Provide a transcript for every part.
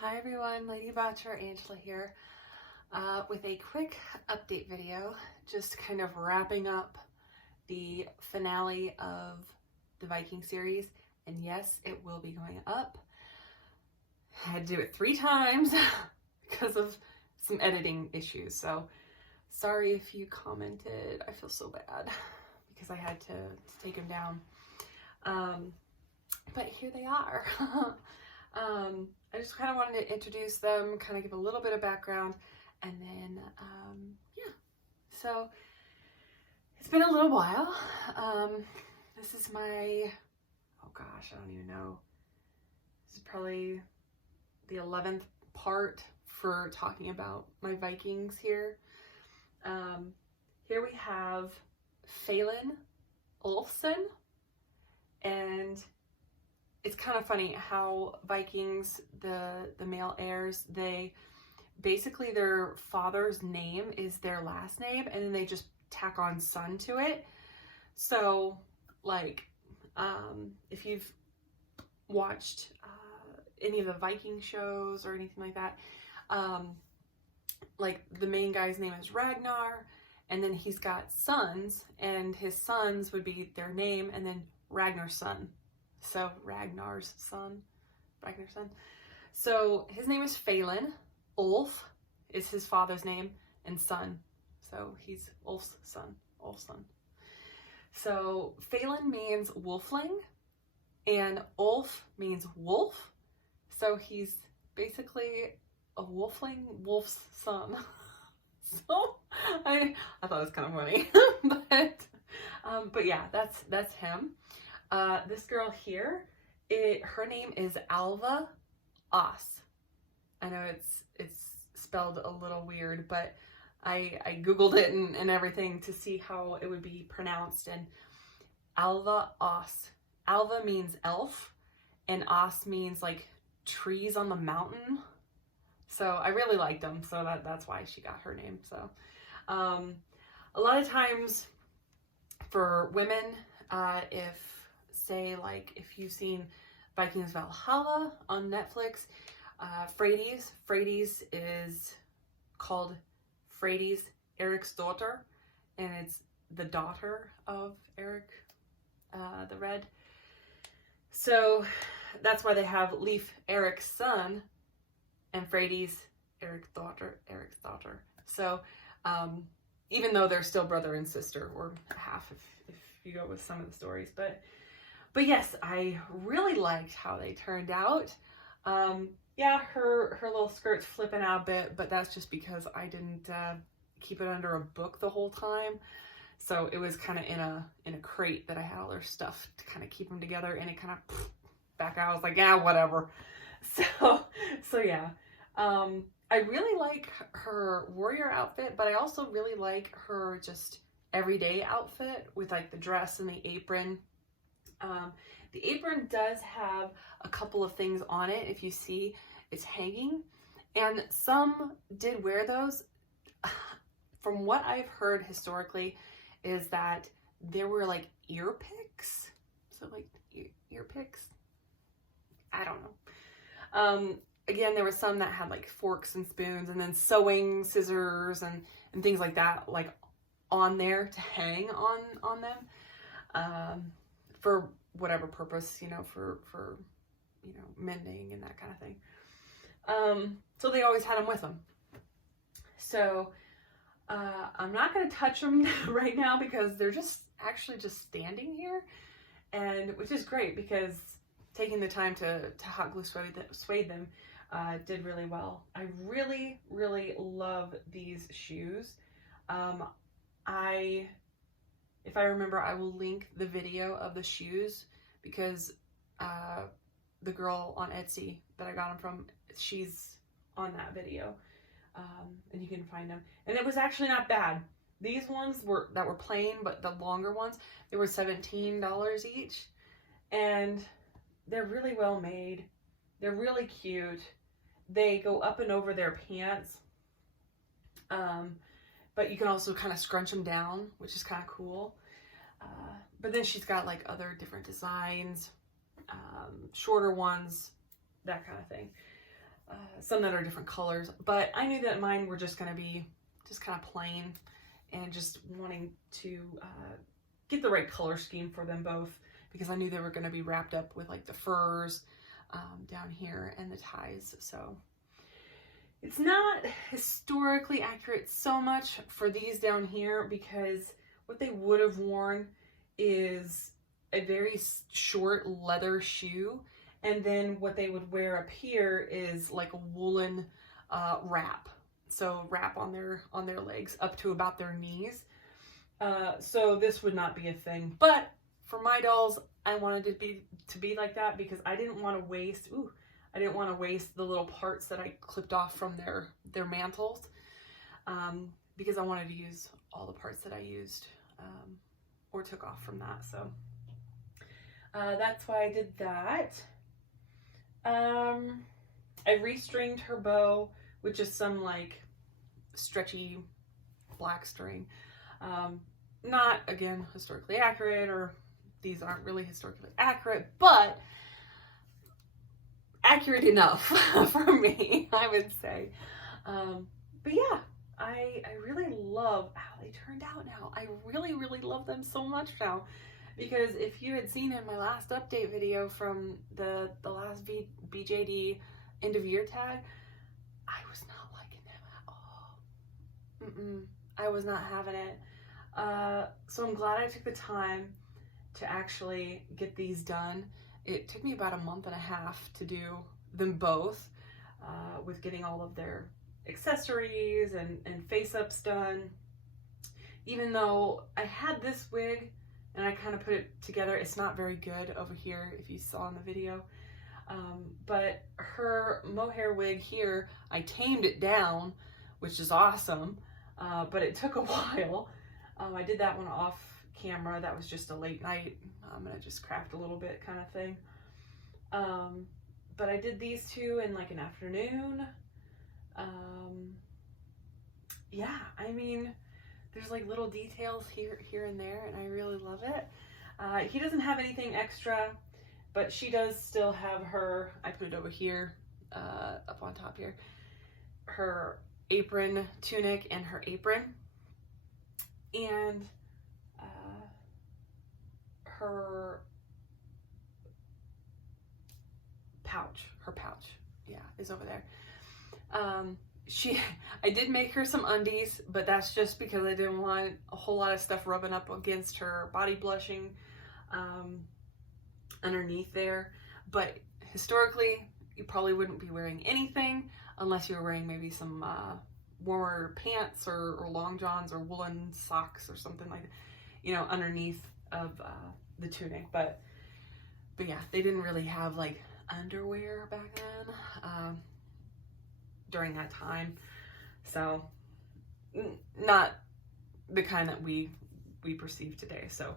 Hi everyone, Lady Botcher, Angela here, with a quick update video, just kind of wrapping up the finale of the Viking series. And yes, it will be going up. I had to do it 3 times because of some editing issues, so sorry if you commented. I feel so bad because I had to take them down. But here they are. I just kind of wanted to introduce them, kind of give a little bit of background, and then, yeah. So, it's been a little while. This is my, oh gosh, I don't even know. This is probably the 11th part for talking about my Vikings here. Here we have Phelan Olfsson, and it's kind of funny how Vikings, the male heirs, they basically their father's name is their last name, and then they just tack on son to it. So, like, if you've watched any of the Viking shows or anything like that, like the main guy's name is Ragnar, and then he's got sons, and his sons would be their name, and then Ragnar's son. So Ragnar's son, Ragnar's son. So his name is Phelan. Ulf is his father's name, and son. So he's Ulf's son, Ulfson. So Phelan means wolfling, and Ulf means wolf. So he's basically a wolfling wolf's son. So I thought it was kind of funny, but yeah, that's him. This girl here, her name is Alva Oss. I know it's spelled a little weird, but I googled it and everything to see how it would be pronounced. And Alva Oss. Alva means elf, and Oss means like trees on the mountain. So I really liked them, so that's why she got her name. So a lot of times for women, if you've seen Vikings Valhalla on Netflix, Freydis is called Freydis, Eric's daughter, and it's the daughter of Eric the Red. So that's why they have Leif, Eric's son, and Freydis, Eric's daughter. So even though they're still brother and sister, or half if you go with some of the stories, but yes, I really liked how they turned out. Yeah, her little skirt's flipping out a bit, but that's just because I didn't keep it under a book the whole time. So it was kind of in a crate that I had all their stuff to kind of keep them together, and it kind of back out. I was like, yeah, whatever. So yeah. I really like her warrior outfit, but I also really like her just everyday outfit with like the dress and the apron. The apron does have a couple of things on it. If you see, it's hanging, and some did wear those. From what I've heard historically is that there were like ear picks. So like ear picks. I don't know. Again, there were some that had like forks and spoons, and then sewing scissors and things like that, like on there to hang on them, for whatever purpose, for mending and that kind of thing. So they always had them with them. So I'm not going to touch them right now because they're just standing here, and which is great because taking the time to hot glue suede them did really well. I really, really love these shoes. If I remember, I will link the video of the shoes because the girl on Etsy that I got them from, she's on that video, and you can find them. And it was actually not bad. These ones were plain, but the longer ones, they were $17 each, and they're really well made. They're really cute. They go up and over their pants, but you can also kind of scrunch them down, which is kind of cool. But then she's got like other different designs, shorter ones, that kind of thing. some that are different colors, but I knew that mine were just going to be just kind of plain, and just wanting to get the right color scheme for them both, because I knew they were going to be wrapped up with like the furs down here and the ties. So it's not historically accurate so much for these down here, because what they would have worn is a very short leather shoe, and then what they would wear up here is like a woolen wrap. So wrap on their legs up to about their knees. So this would not be a thing. But for my dolls, I wanted it to be like that, because I didn't want to waste the little parts that I clipped off from their mantles, because I wanted to use all the parts that I used or took off from that. So that's why I did that. I restringed her bow with just some like stretchy black string. Not, again, historically accurate, or these aren't really historically accurate, but accurate enough for me, I would say. But yeah, I really love how they turned out now. I really, really love them so much now, because if you had seen in my last update video from the last BJD end of year tag, I was not liking them at all. I was not having it. So I'm glad I took the time to actually get these done. It took me about a month and a half to do them both, with getting all of their accessories and face-ups done. Even though I had this wig and I kind of put it together, it's not very good over here if you saw in the video. But her mohair wig here, I tamed it down, which is awesome, but it took a while. I did that one off camera. That was just a late night. I'm gonna just craft a little bit kind of thing. But I did these two in like an afternoon. Yeah, I mean, there's like little details here and there, and I really love it. He doesn't have anything extra, but she does still have her, I put it over here, up on top here, her apron tunic and her apron, and her pouch, yeah, is over there. I did make her some undies, but that's just because I didn't want a whole lot of stuff rubbing up against her body blushing underneath there. But historically, you probably wouldn't be wearing anything unless you were wearing maybe some warmer pants or long johns or woolen socks or something like that, you know, underneath of the tunic. But yeah, they didn't really have like underwear back then during that time, so not the kind that we perceive today. So,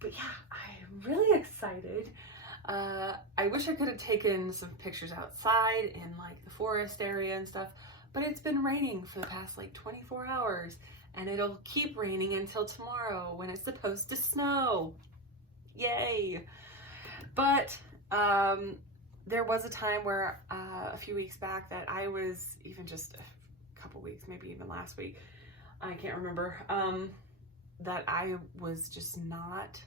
but yeah, I'm really excited. I wish I could have taken some pictures outside in like the forest area and stuff, but it's been raining for the past like 24 hours, and it'll keep raining until tomorrow when it's supposed to snow. Yay! But there was a time where a few weeks back that I was, even just a couple weeks, maybe even last week, I can't remember, that I was just not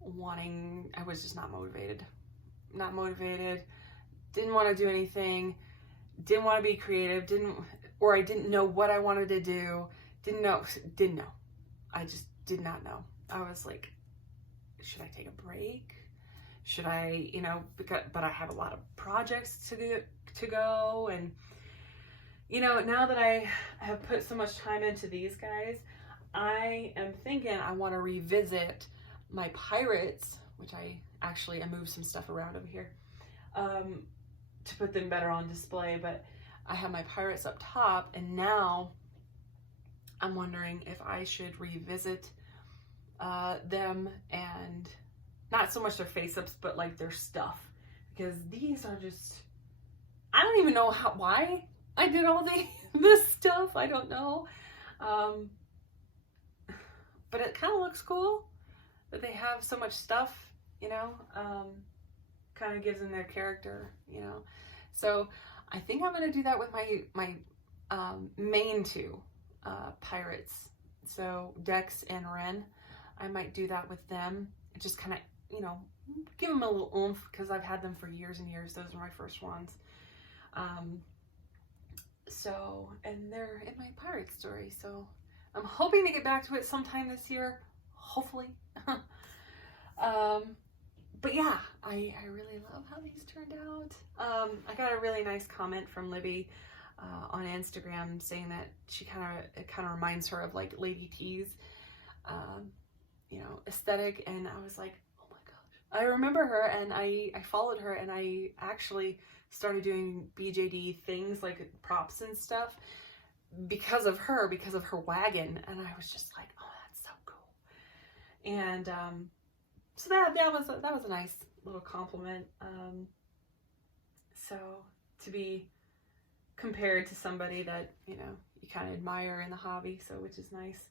wanting, I was just not motivated, didn't want to do anything, didn't want to be creative, I didn't know what I wanted to do, didn't know, I just did not know. I was like, should I take a break? Should I, you know, but I have a lot of projects to go, and, you know, now that I have put so much time into these guys, I am thinking I want to revisit my pirates, which I moved some stuff around over here to put them better on display, but I have my pirates up top, and now I'm wondering if I should revisit them, and not so much their face-ups, but like their stuff, because these are just, I don't even know why I did all this stuff. I don't know, but it kind of looks cool that they have so much stuff, you know, kind of gives them their character, you know. So I think I'm going to do that with my main two pirates. So Dex and Ren. I might do that with them. Just kind of, you know, give them a little oomph because I've had them for years and years. Those are my first ones. So, and they're in my pirate story. So I'm hoping to get back to it sometime this year. Hopefully. But yeah, I really love how these turned out. I got a really nice comment from Libby on Instagram saying that it kind of reminds her of like Lady T's, you know, aesthetic. And I was like, oh my gosh. I remember her, and I followed her, and I actually started doing BJD things like props and stuff because of her wagon. And I was just like, oh, that's so cool. And so that was a nice little compliment. So to be compared to somebody that, you know, you kind of admire in the hobby, so which is nice.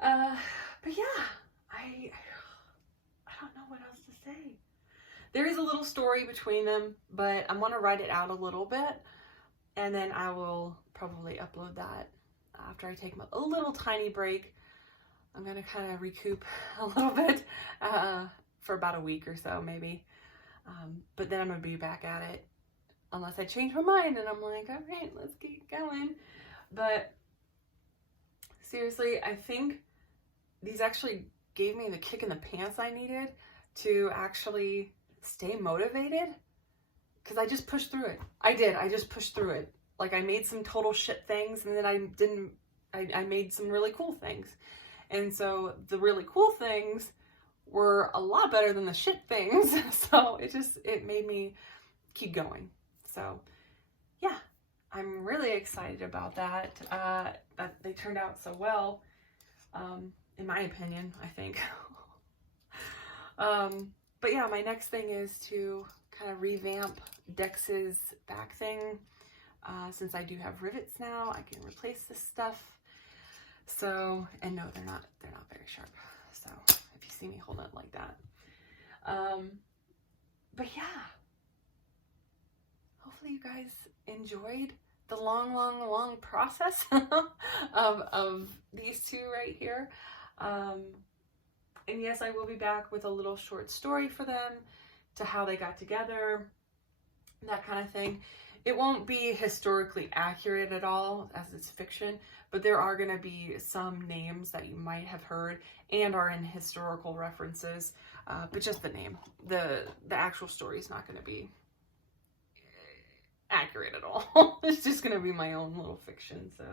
But yeah, I don't know what else to say. There is a little story between them, but I want to write it out a little bit, and then I will probably upload that after I take a little tiny break. I'm going to kind of recoup a little bit for about a week or so, maybe. But then I'm going to be back at it unless I change my mind and I'm like, all right, let's keep going. But seriously, I think these actually gave me the kick in the pants I needed to actually stay motivated, because I just pushed through it. I just pushed through it. Like, I made some total shit things, and then I made some really cool things. And so the really cool things were a lot better than the shit things. So it made me keep going. So yeah, I'm really excited about that. That they turned out so well, in my opinion, I think. But yeah, my next thing is to kind of revamp Dex's back thing. Since I do have rivets now, I can replace this stuff. So, and no, they're not very sharp. So if you see me hold it like that. But yeah, hopefully you guys enjoyed the long process of these two right here. And yes, I will be back with a little short story for them to how they got together, that kind of thing. It won't be historically accurate at all, as it's fiction, but there are going to be some names that you might have heard and are in historical references, but just the name. The actual story is not going to be accurate at all. It's just going to be my own little fiction. So,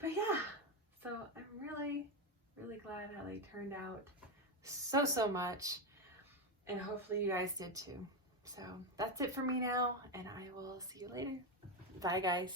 but yeah, so I'm really glad how they turned out so much, and hopefully you guys did too. So that's it for me now, and I will see you later. Bye guys.